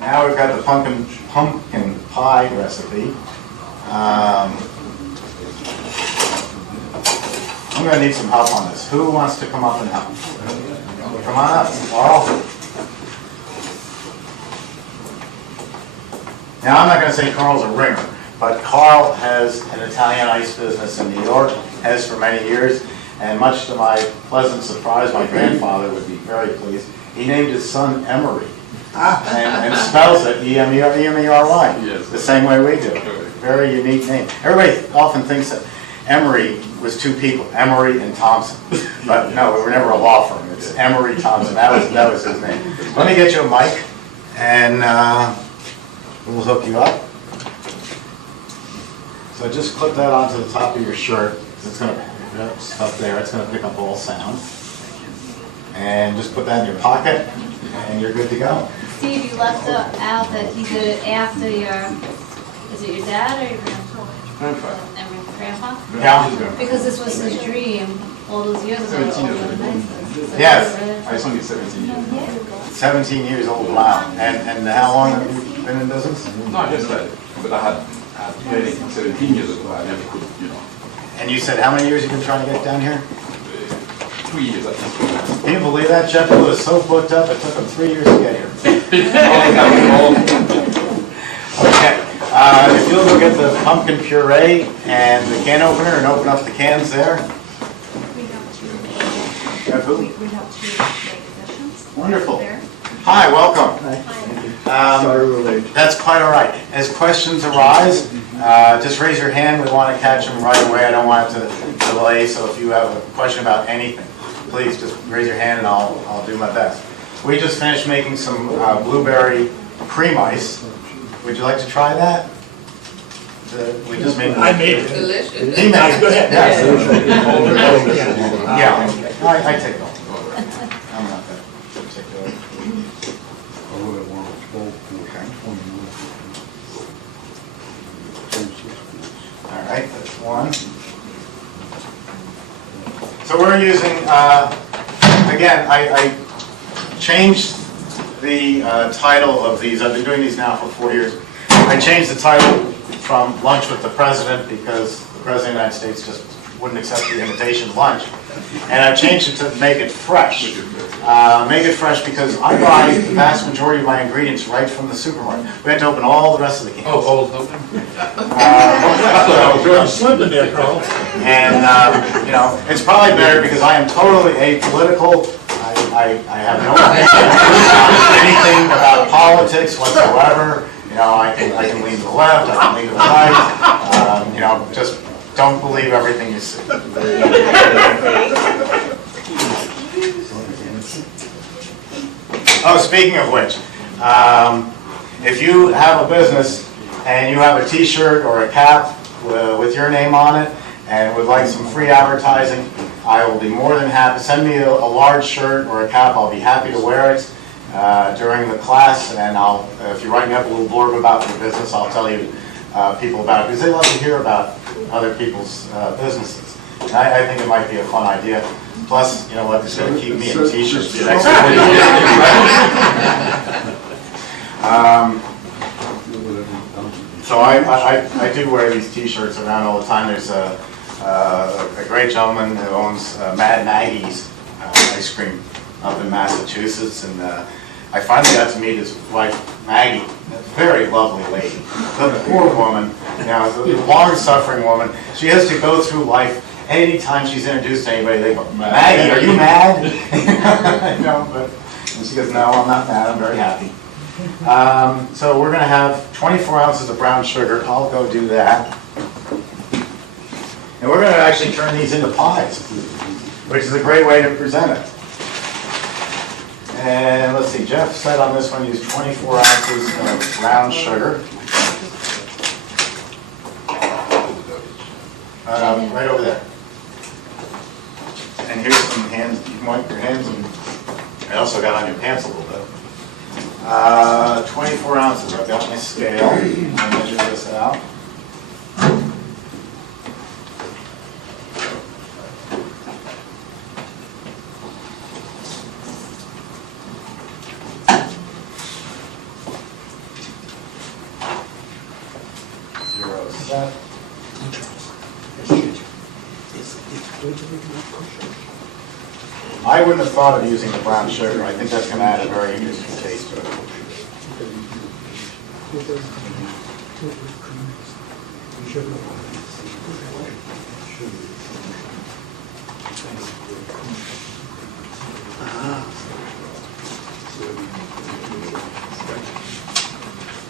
Now we've got the pumpkin pie recipe. I'm going to need some help on this. Who wants to come up and help? Come on up, Carl. Now I'm not going to say Carl's a ringer, but Carl has an Italian ice business in New York, has for many years, and much to my pleasant surprise, my grandfather would be very pleased. He named his son Emery. And spells it E-M-E-R-Y, Yes. the same way we do. Very unique name. Everybody often thinks that Emery was two people, Emery and Thompson. But no, we were never a law firm. It's Emery Thompson. That was his name. Let me get you a mic, and we'll hook you up. So just clip that onto the top of your shirt. It's going to, up there, it's going to pick up all sound. And just put that in your pocket, and you're good to go. Steve, you left out that he did it after your, is it your dad or your grandpa? Grandpa. And your grandpa? Yeah. Because this was his dream all those years ago. 17 years old. Yes. I was only 17 years old. 17 years old, wow. And how long have you been in business? No, I just started. But I had training 17 years ago. I never could, And you said how many years you've been trying to get down here? 2 years at least. Can you believe that? Jeff was so booked up, it took him 3 years to get here. Okay, if you'll go get the pumpkin puree and the can opener and open up the cans there. Wonderful. Hi, welcome. That's quite all right. As questions arise, just raise your hand. We want to catch them right away. I don't want it to delay, so if you have a question about anything, please just raise your hand and I'll do my best. We just finished making some blueberry cream ice. Would you like to try that? We just made. I made it. Delicious. He made it. Go ahead. Yes. Yeah, I take it all. I'm not that particular. All right, that's one. So we're using, again, I changed the title of these. I've been doing these now for 4 years. I changed the title from Lunch with the President because the President of the United States just wouldn't accept the invitation to lunch. And I've changed it to Make It Fresh. Make It Fresh because I buy the vast majority of my ingredients right from the supermarket. We had to open all the rest of the cans. Oh, You're slipping there, Carl. And, it's probably better because I am totally apolitical. I have no anything about politics whatsoever. I can lean to the left, I can lean to the right. Just don't believe everything you see. Oh, speaking of which, if you have a business and you have a t-shirt or a cap with your name on it and would like some free advertising, I will be more than happy. Send me a large shirt or a cap. I'll be happy to wear it during the class, and if you write me up a little blurb about your business, I'll tell you people about it, because they love to hear about other people's businesses. And I think it might be a fun idea. Plus, you know what, it's going to keep me in t-shirts for the next So I do wear these t-shirts around all the time. There's a great gentleman who owns Mad Maggie's ice cream up in Massachusetts, and I finally got to meet his wife, Maggie, a very lovely lady. The poor woman, a long-suffering woman. She has to go through life. Anytime she's introduced to anybody, they go, "Maggie, are you mad?" And she goes, "No, I'm not mad. I'm very happy." So we're going to have 24 ounces of brown sugar. I'll go do that. And we're going to actually turn these into pies, which is a great way to present it. And let's see, Jeff said on this one use 24 ounces of brown sugar. Right over there. And here's some hands, you can wipe your hands, and I also got on your pants a little bit. 24 ounces. I've got my scale. I'll measure this out. Zero set. I wouldn't have thought of using the brown sugar. I think that's going to add a very interesting taste to it.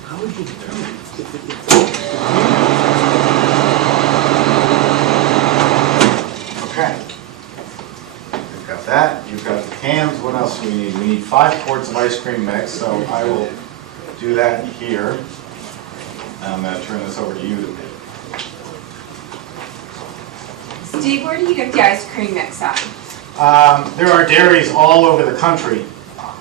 How would you determine if it? Okay. You've got that. You've got the cans. What else do we need? We need 5 quarts of ice cream mix, so I will do that here. I'm going to turn this over to you. Steve, where do you get the ice cream mix at? There are dairies all over the country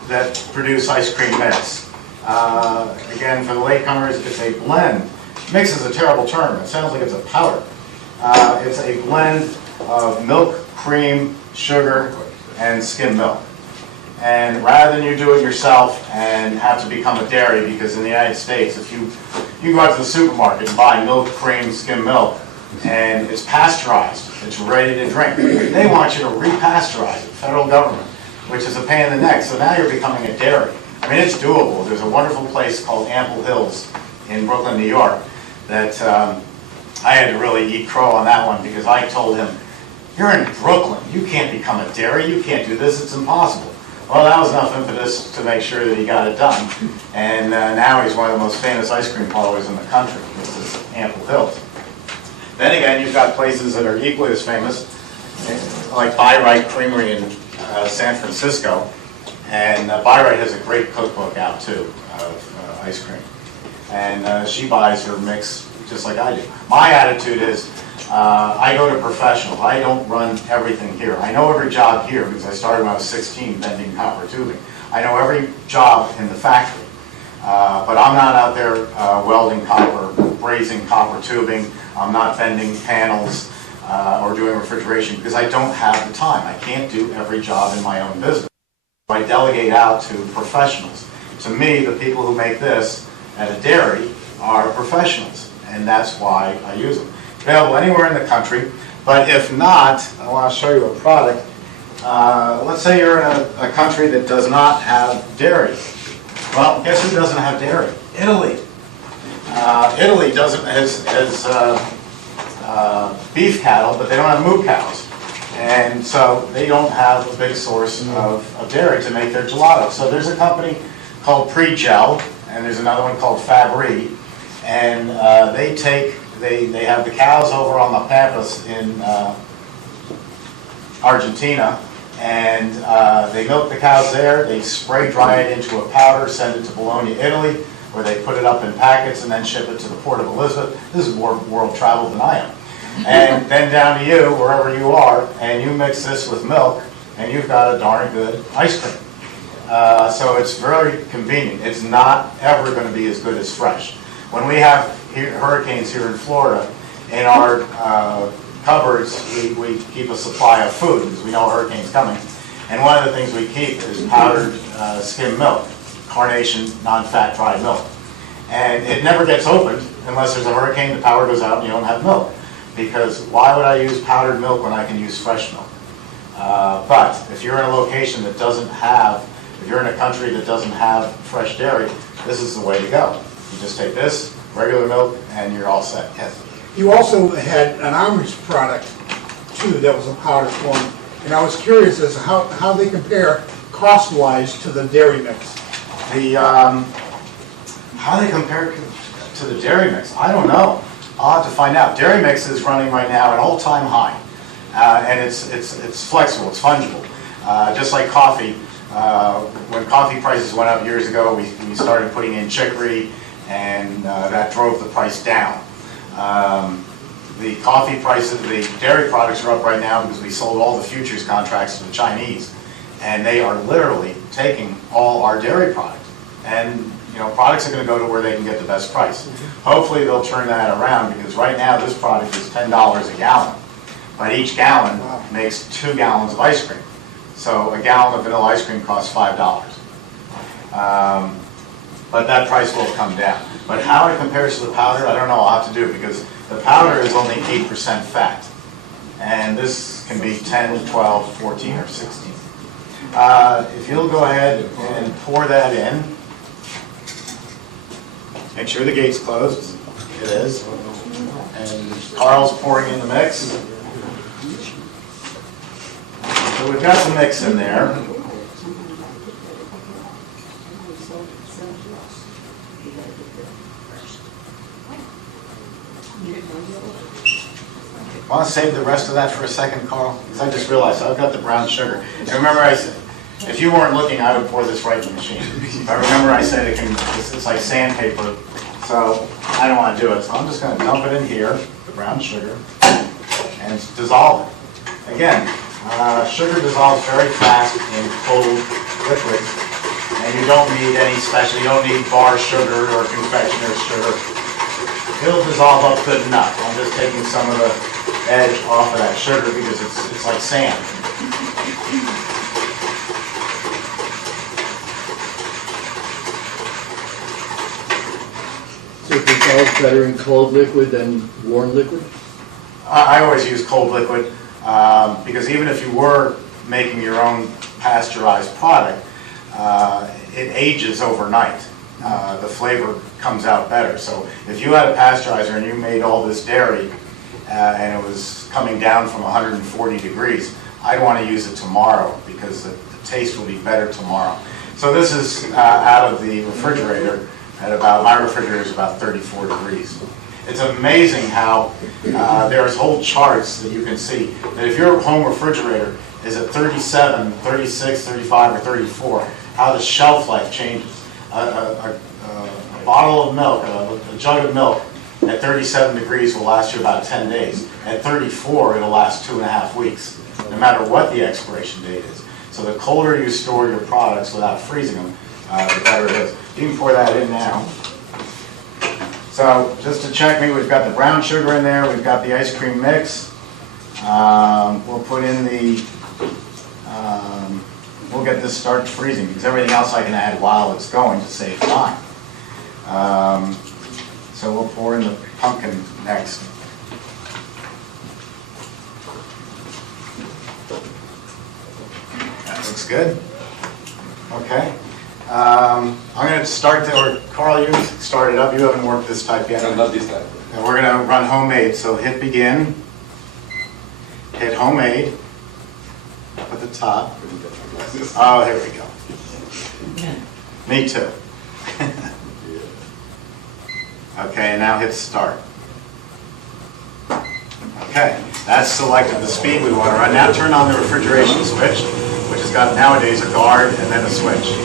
that produce ice cream mix. Again, for the latecomers, it's a blend. Mix is a terrible term. It sounds like it's a powder. It's a blend of milk, cream, sugar, and skim milk. And rather than you do it yourself and have to become a dairy, because in the United States, if you go out to the supermarket and buy milk, cream, skim milk, and it's pasteurized, it's ready to drink, they want you to repasteurize it, federal government, which is a pain in the neck. So now you're becoming a dairy. I mean, it's doable. There's a wonderful place called Ample Hills in Brooklyn, New York, that I had to really eat crow on that one, because I told him, you're in Brooklyn, you can't become a dairy, you can't do this, it's impossible. Well, that was enough impetus to make sure that he got it done. And now he's one of the most famous ice cream parlors in the country. This is Ample Hills. Then again, you've got places that are equally as famous, like Byright Creamery in San Francisco. And Byright has a great cookbook out, too, of ice cream. And she buys her mix just like I do. My attitude is, I go to professionals. I don't run everything here. I know every job here because I started when I was 16 bending copper tubing. I know every job in the factory. But I'm not out there welding copper, brazing copper tubing. I'm not bending panels or doing refrigeration because I don't have the time. I can't do every job in my own business. I delegate out to professionals. To me, the people who make this at a dairy are professionals, and that's why I use them. Available anywhere in the country, but if not, I want to show you a product. Let's say you're in a country that does not have dairy. Well, guess who doesn't have dairy? Italy. Italy has beef cattle, but they don't have moo cows. And so they don't have a big source of dairy to make their gelato. So there's a company called Pre-Gel, and there's another one called Fabri, and they have the cows over on the Pampas in Argentina, and they milk the cows there, they spray dry it into a powder, send it to Bologna, Italy, where they put it up in packets and then ship it to the Port of Elizabeth. This is more world travel than I am. And then down to you, wherever you are, and you mix this with milk, and you've got a darn good ice cream. So it's very convenient. It's not ever going to be as good as fresh. When we have hurricanes here in Florida, in our cupboards, we keep a supply of food because we know a hurricane's coming. And one of the things we keep is powdered skim milk, carnation, non-fat dried milk. And it never gets opened unless there's a hurricane, the power goes out and you don't have milk. Because why would I use powdered milk when I can use fresh milk? But if you're in a location that doesn't have, if you're in a country that doesn't have fresh dairy, this is the way to go. You just take this, regular milk, and you're all set. Yes? You also had an Emery's product, too, that was a powder form. And I was curious as to how they compare cost-wise to the dairy mix. How they compare to the dairy mix, I don't know. I'll have to find out. Dairy mix is running right now at an all-time high, and it's flexible, it's fungible. Just like coffee, when coffee prices went up years ago, we started putting in chicory, and that drove the price down. The coffee prices, the dairy products are up right now because we sold all the futures contracts to the Chinese, and they are literally taking all our dairy products. And, you know, products are gonna go to where they can get the best price. Hopefully, they'll turn that around, because right now, this product is $10 a gallon. But each gallon makes 2 gallons of ice cream. So a gallon of vanilla ice cream costs $5. But that price will come down. But how it compares to the powder, I don't know, I'll have to do it, because the powder is only 8% fat. And this can be 10, 12, 14, or 16. If you'll go ahead and pour that in, make sure the gate's closed. It is. And Carl's pouring in the mix. So we've got the mix in there. Want to save the rest of that for a second, Carl? Because I just realized I've got the brown sugar. And remember I said, if you weren't looking, I would pour this right in the machine. But remember I said it's like sandpaper, so I don't want to do it. So I'm just going to dump it in here, the brown sugar, and dissolve it. Again, sugar dissolves very fast in cold liquids, and you don't need any special, you don't need bar sugar or confectioner's sugar. It'll dissolve up good enough. I'm just taking some of the edge off of that sugar because it's like sand. So it dissolves better in cold liquid than warm liquid? I always use cold liquid because even if you were making your own pasteurized product, it ages overnight. The flavor comes out better. So if you had a pasteurizer and you made all this dairy and it was coming down from 140 degrees, I'd want to use it tomorrow because the taste will be better tomorrow. So this is out of the refrigerator at about, my refrigerator is about 34 degrees. It's amazing how there's whole charts that you can see that if your home refrigerator is at 37, 36, 35, or 34, how the shelf life changes. A bottle of milk, a jug of milk at 37 degrees will last you about 10 days. At 34, it'll last 2.5 weeks, no matter what the expiration date is. So the colder you store your products without freezing them, the better it is. You can pour that in now. So just to check me, we've got the brown sugar in there, we've got the ice cream mix. We'll put in the, we'll get this start freezing because everything else I can add while it's going to save time. So we'll pour in the pumpkin next. That looks good. Okay. I'm going to start, or Carl, you start it up. You haven't worked this type yet. No, not this type. And we're going to run homemade, so hit begin, hit homemade, up at the top. Oh, here we go. Me too. Okay, and now hit start. Okay, that's selected the speed we want to run. Now turn on the refrigeration switch, which has got nowadays a guard and then a switch.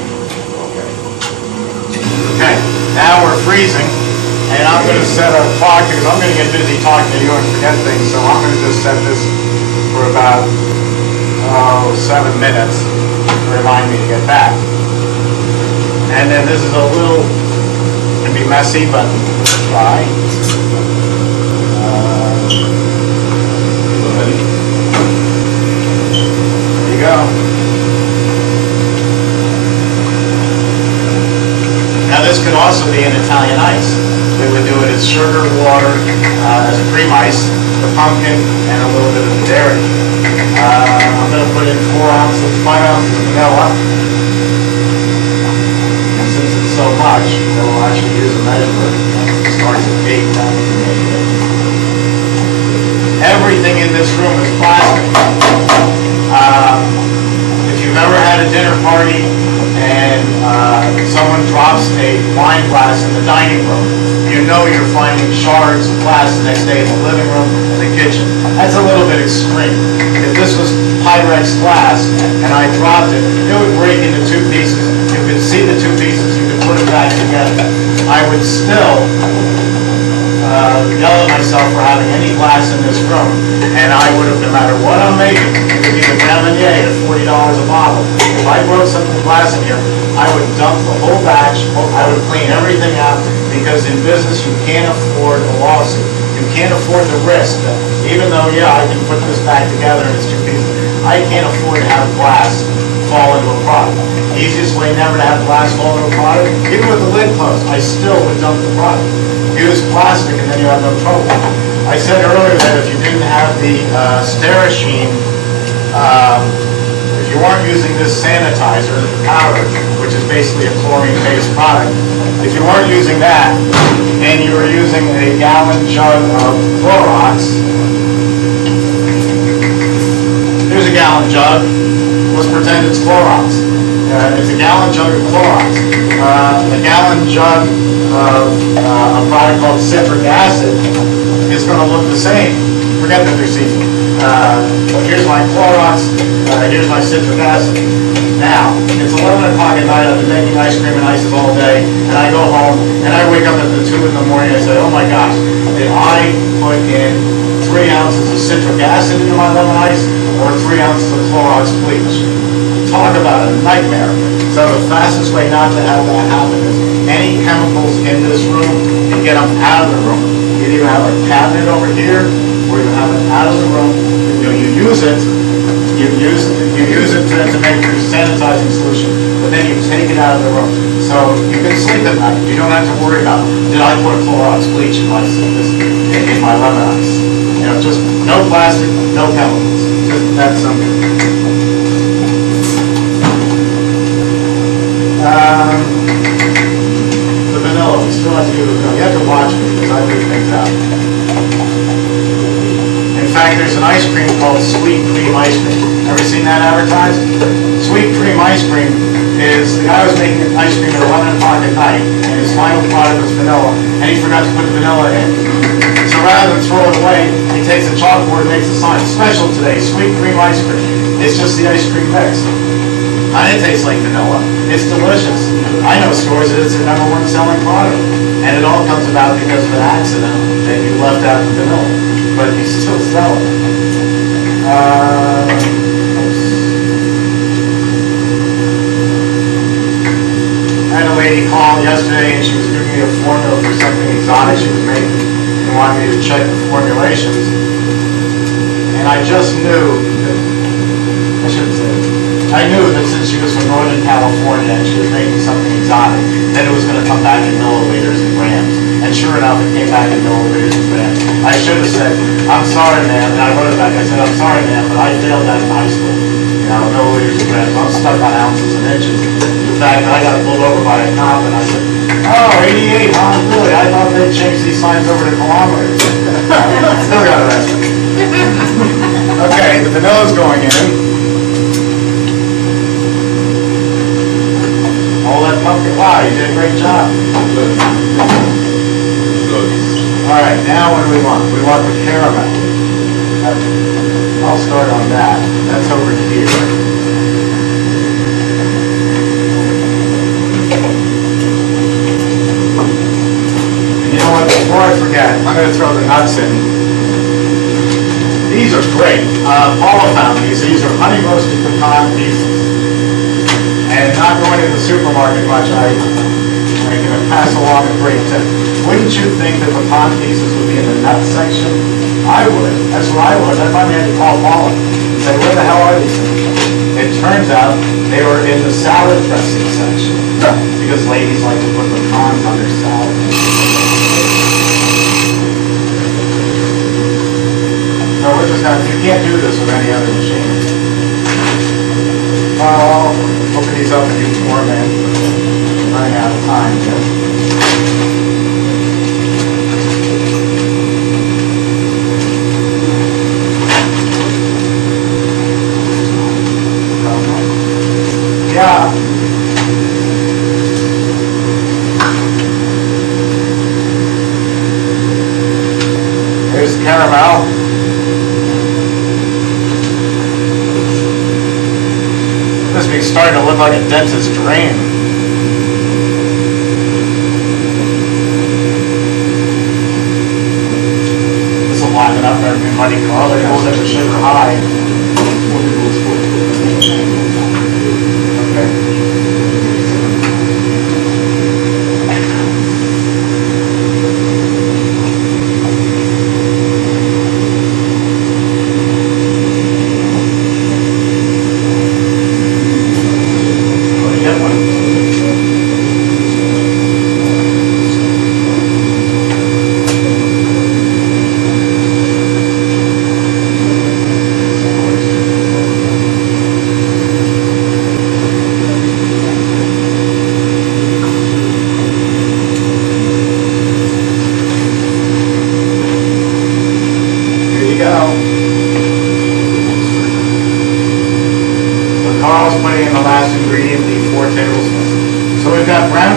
Okay, now we're freezing, and I'm going to set a clock because I'm going to get busy talking to you and forget things, so I'm going to just set this for about 7 minutes to remind me to get back. And then this is a little, can be messy, but try. There you go. Now this could also be an Italian ice. We would do it as sugar, water, as a cream ice, the pumpkin, and a little bit of the dairy. I'm going to put in 5 ounces of vanilla. And since it's so much, we'll actually use a measure. It starts at 8 down to 8. Everything in this room is plastic. If you've ever had a dinner party and someone drops a wine glass in the dining room, you know you're finding shards of glass the next day in the living room and the kitchen. That's a little bit extreme. If this was Pyrex glass and I dropped it, it would break into 2 pieces. You could see the 2 pieces, you could put it back together. I would still yell at myself for having any glass in this room, and I would have, no matter what I'm making, it would be the Graminier at $40 a bottle. If I broke some glass in here, I would dump the whole batch, I would clean everything out, because in business, you can't afford a lawsuit. You can't afford the risk that, even though, yeah, I can put this back together and it's two pieces, I can't afford to have glass fall into a product. Easiest way never to have glass fall into a product, even with the lid closed, I still would dump the product. Use plastic and then you have no trouble. I said earlier that if you didn't have the Sterashine, if you weren't using this sanitizer powder, which is basically a chlorine-based product, if you weren't using that, and you were using a gallon jug of Clorox, here's a gallon jug, let's pretend it's Clorox. It's a gallon jug of Clorox. A gallon jug of a product called citric acid is going to look the same. Forget that they're seasonal. Here's my Clorox, here's my citric acid. Now, it's 11 o'clock at night, I've been making ice cream and ices all day, and I go home, and I wake up at the 2 in the morning, and I say, oh my gosh, did I put in 3 ounces of citric acid into my lemon ice, or 3 ounces of Clorox bleach? Talk about a nightmare. So the fastest way not to have that happen is any chemicals in this room, you get them out of the room. You either have a cabinet over here, or you have it out of the room. You use it to make your sanitizing solution, but then you take it out of the room. So you can sleep at night. You don't have to worry about, did I put a Clorox bleach in my lemon ice? You know, just no plastic, no chemicals. Just that simple. The vanilla, we still have to do the vanilla. You have to watch me because I leave things out. In fact, there's an ice cream called sweet cream ice cream. Ever seen that advertised? Sweet cream ice cream is, the guy was making ice cream at 11 o'clock at night, and his final product was vanilla, and he forgot to put the vanilla in. So rather than throw it away, he takes a chalkboard and makes a sign, special today, sweet cream ice cream. It's just the ice cream mix. And it tastes like vanilla. It's delicious. I know stores that it's the #1 selling product. And it all comes about because of an accident that you left out the vanilla. But you still sell it. I had a lady call yesterday and she was giving me a formula for something exotic she was making and wanted me to check the formulations. And I just knew that, I shouldn't say it. I knew that since she was from Northern California and she was making something exotic, that it was going to come back in milliliters and grams. And sure enough, it came back in milliliters and grams. I should have said, I'm sorry, ma'am, and I wrote it back. I said, I'm sorry, ma'am, but I failed that in high school. You know, milliliters and grams. I'm stuck on ounces and inches. In fact, I got pulled over by a cop and I said, oh, 88, huh? Really? I thought they'd change these signs over to kilometers. Still got arrested. Okay, the vanilla's going in. All that pumpkin, wow, you did a great job. Good. All right, now what do we want? We want the caramel. I'll start on that. That's over here. And you know what, before I forget, I'm going to throw the nuts in. These are great. Paula found these. These are honey roasted pecan pieces. And not going to the supermarket much, I'm going to pass along a great tip. Wouldn't you think that pecan pieces would be in the nut section? I would. That's what I would. I finally had to call Paula and say, where the hell are these things? It turns out they were in the salad dressing section because ladies like to put pecans on their salad. So we're just going to, you can't do this with any other machine. Well, open these up and use more, man. I'm running out of time here. Yeah. Here's the caramel. This is starting to look like a dentist's drain. This will liven up everybody. Oh, they hold it to sugar high. Okay.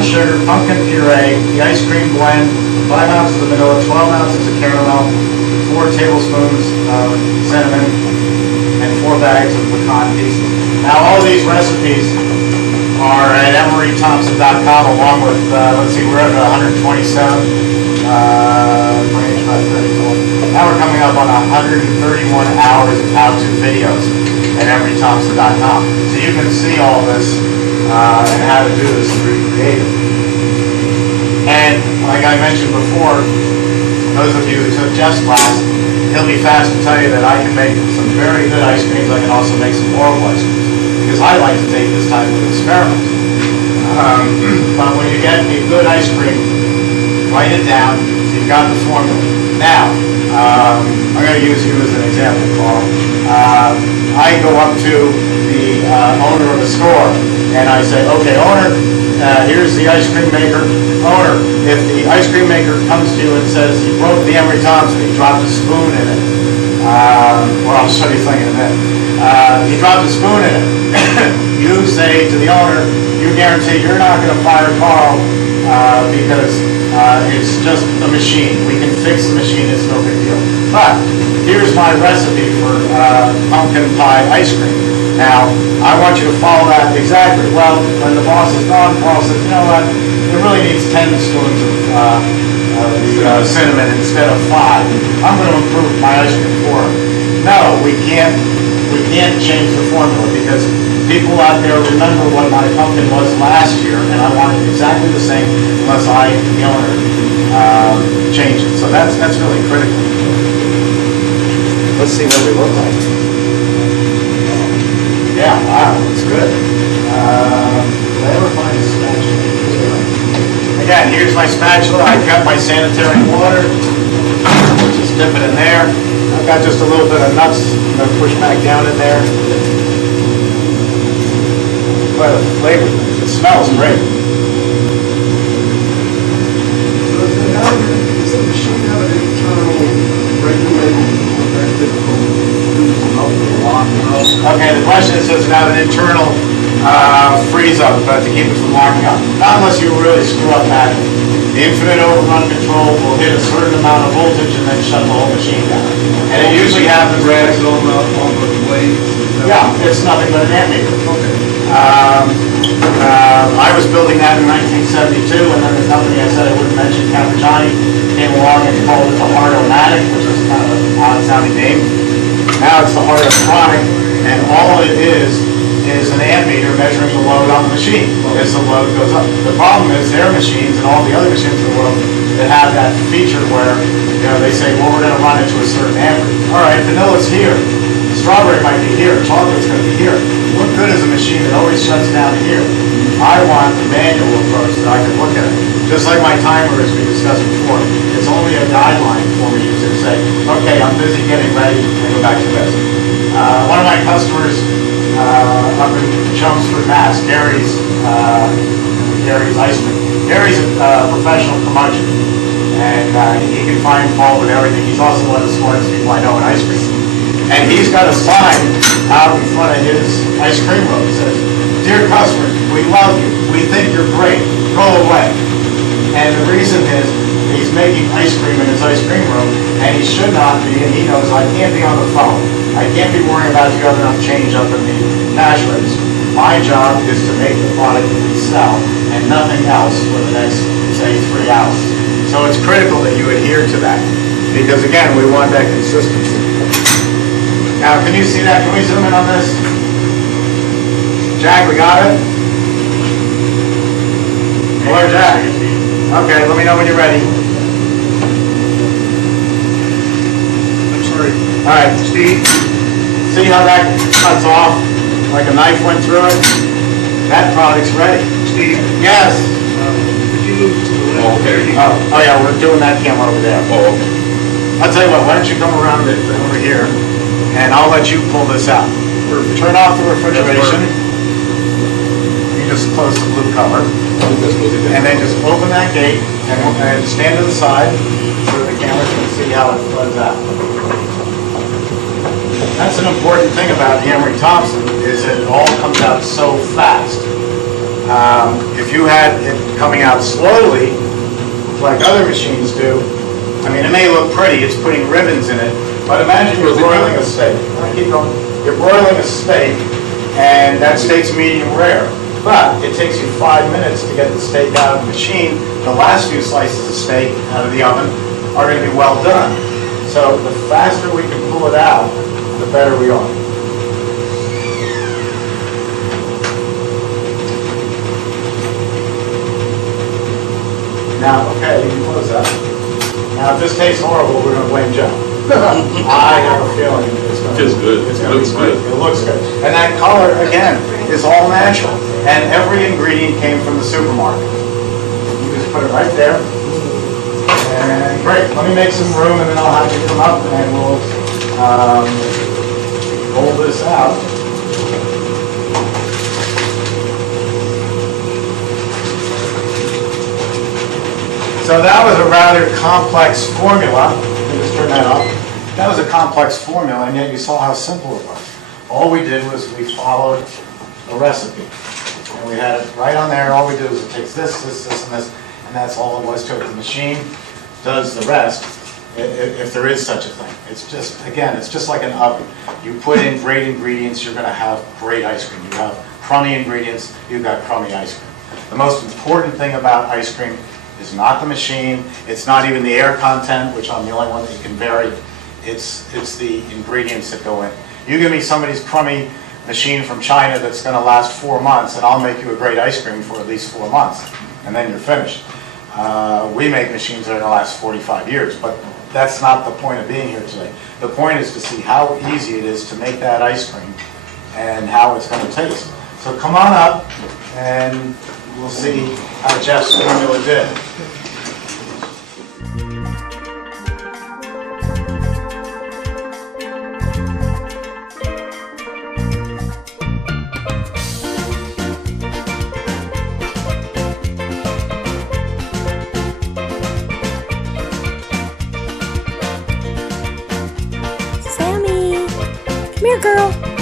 sugar, pumpkin puree, the ice cream blend, 5 ounces of vanilla, 12 ounces of caramel, 4 tablespoons of cinnamon, and 4 bags of pecan pieces. Now, all of these recipes are at emerythompson.com along with, let's see, we're at 127. 25, 30, now we're coming up on 131 hours of how-to videos at emerythompson.com. So you can see all this and how to do this and recreate it. And like I mentioned before, those of you who took Jeff's class, he'll be fast to tell you that I can make some very good ice creams. I can also make some horrible ice creams because I like to take this type of experiment. But when you get a good ice cream, write it down so you've got the formula. Now, I'm going to use you as an example, Carl. I go up to the owner of the store and I say, okay, owner, here's the ice cream maker. Owner, if the ice cream maker comes to you and says he broke the Emery Thompson, he dropped a spoon in it. Well, I'll show you something in a minute. He dropped a spoon in it. You say to the owner, you guarantee you're not going to fire Carl because it's just a machine. We can fix the machine, it's no big deal. But here's my recipe for pumpkin pie ice cream. Now, I want you to follow that exactly. Well, when the boss is gone, Carl says, you know what, it really needs 10 spoons of cinnamon instead of 5. I'm going to improve my ice cream for him. No, we can't change the formula because people out there remember what my pumpkin was last year, and I want it exactly the same unless I, the owner, change it. So that's really critical. Let's see what we look like. Yeah, wow, that's good. Did I ever find a spatula? Again, here's my spatula. I've got my sanitary water. Just dip it in there. I've got just a little bit of nuts. I'm going to push back down in there. Quite a flavor. It smells great. Does the machine have an internal regulating that typical freezing up the lock? Okay, the question is, does it have an internal freeze up to keep it from locking up? Not unless you really screw up badly. The infinite overrun control will hit a certain amount of voltage and then shut the whole machine down. And it usually happens. Rags on the blades? Yeah, it's nothing but an ammeter. Okay. I was building that in 1972, and then the company I said I wouldn't mention, Caprigiani, came along and called it the Hard-O-Matic, which was kind of an odd-sounding name. Now it's the Hard-O-Tronic, and all it is an ammeter measuring the load on the machine as the load goes up. The problem is their machines and all the other machines in the world that have that feature where, you know, they say, well, we're going to run it to a certain amperage. All right, vanilla's here. Strawberry might be here. Chocolate's going to be here. What good is a machine that always shuts down here? I want the manual approach that I can look at it. Just like my timer, as we discussed before, it's only a guideline for me to say, okay, I'm busy getting ready, and go back to this. One of my customers up in Chelmsford, Mass, Gary's Ice Cream. Gary's a professional curmudgeon, and he can find fault with everything. He's also one of the smartest people I know in ice cream. And he's got a sign out in front of his ice cream room that says, "Dear customer, we love you. We think you're great. Go away." And the reason is he's making ice cream in his ice cream room, and he should not be, and he knows I can't be on the phone. I can't be worrying about if you have enough change up in the cash register. My job is to make the product that we sell, and nothing else for the next, say, 3 hours. So it's critical that you adhere to that, because again, we want that consistency. Now, can you see that? Can we zoom in on this? Jack, we got it? Hello, Jack. Okay, let me know when you're ready. I'm sorry. All right, Steve, see how that cuts off, like a knife went through it? That product's ready. Steve, Yes. could you move to the left? Oh, okay. Oh, yeah, we're doing that camera over there. Oh, okay. I'll tell you what, why don't you come around over here, and I'll let you pull this out. Turn off the refrigeration. You just close the blue cover, and then just open that gate, and stand to the side, so the camera can see how it floods out. That's an important thing about the Emery Thompson, is that it all comes out so fast. If you had it coming out slowly, like other machines do, I mean, it may look pretty, it's putting ribbons in it, but imagine you're broiling a steak. Keep going. You're broiling a steak, and that steak's medium rare. But it takes you 5 minutes to get the steak out of the machine. The last few slices of steak out of the oven are going to be well done. So the faster we can pull it out, the better we are. Now, okay, you can close that. Now, if this tastes horrible, we're going to blame Joe. I have a feeling it's going to Feels good. It's going to Looks be great. good. It looks good. And that color, again, is all natural. And every ingredient came from the supermarket. You just put it right there. And great. Let me make some room, and then I'll have you come up, and we'll roll this out. So that was a rather complex formula. Let me just turn that off. That was a complex formula, and yet you saw how simple it was. All we did was we followed a recipe. And we had it right on there. All we did was it takes this, this, this, and this, and that's all it was to it. The machine does the rest, if there is such a thing. It's just, again, it's just like an oven. You put in great ingredients, you're going to have great ice cream. You have crummy ingredients, you've got crummy ice cream. The most important thing about ice cream is not the machine, it's not even the air content, which I'm the only one that you can vary. It's the ingredients that go in. You give me somebody's crummy machine from China that's going to last 4 months, and I'll make you a great ice cream for at least 4 months, and then you're finished. We make machines that are going to last 45 years, but that's not the point of being here today. The point is to see how easy it is to make that ice cream and how it's going to taste. So come on up, and we'll see how Jeff's formula did. Sammy, come here, girl.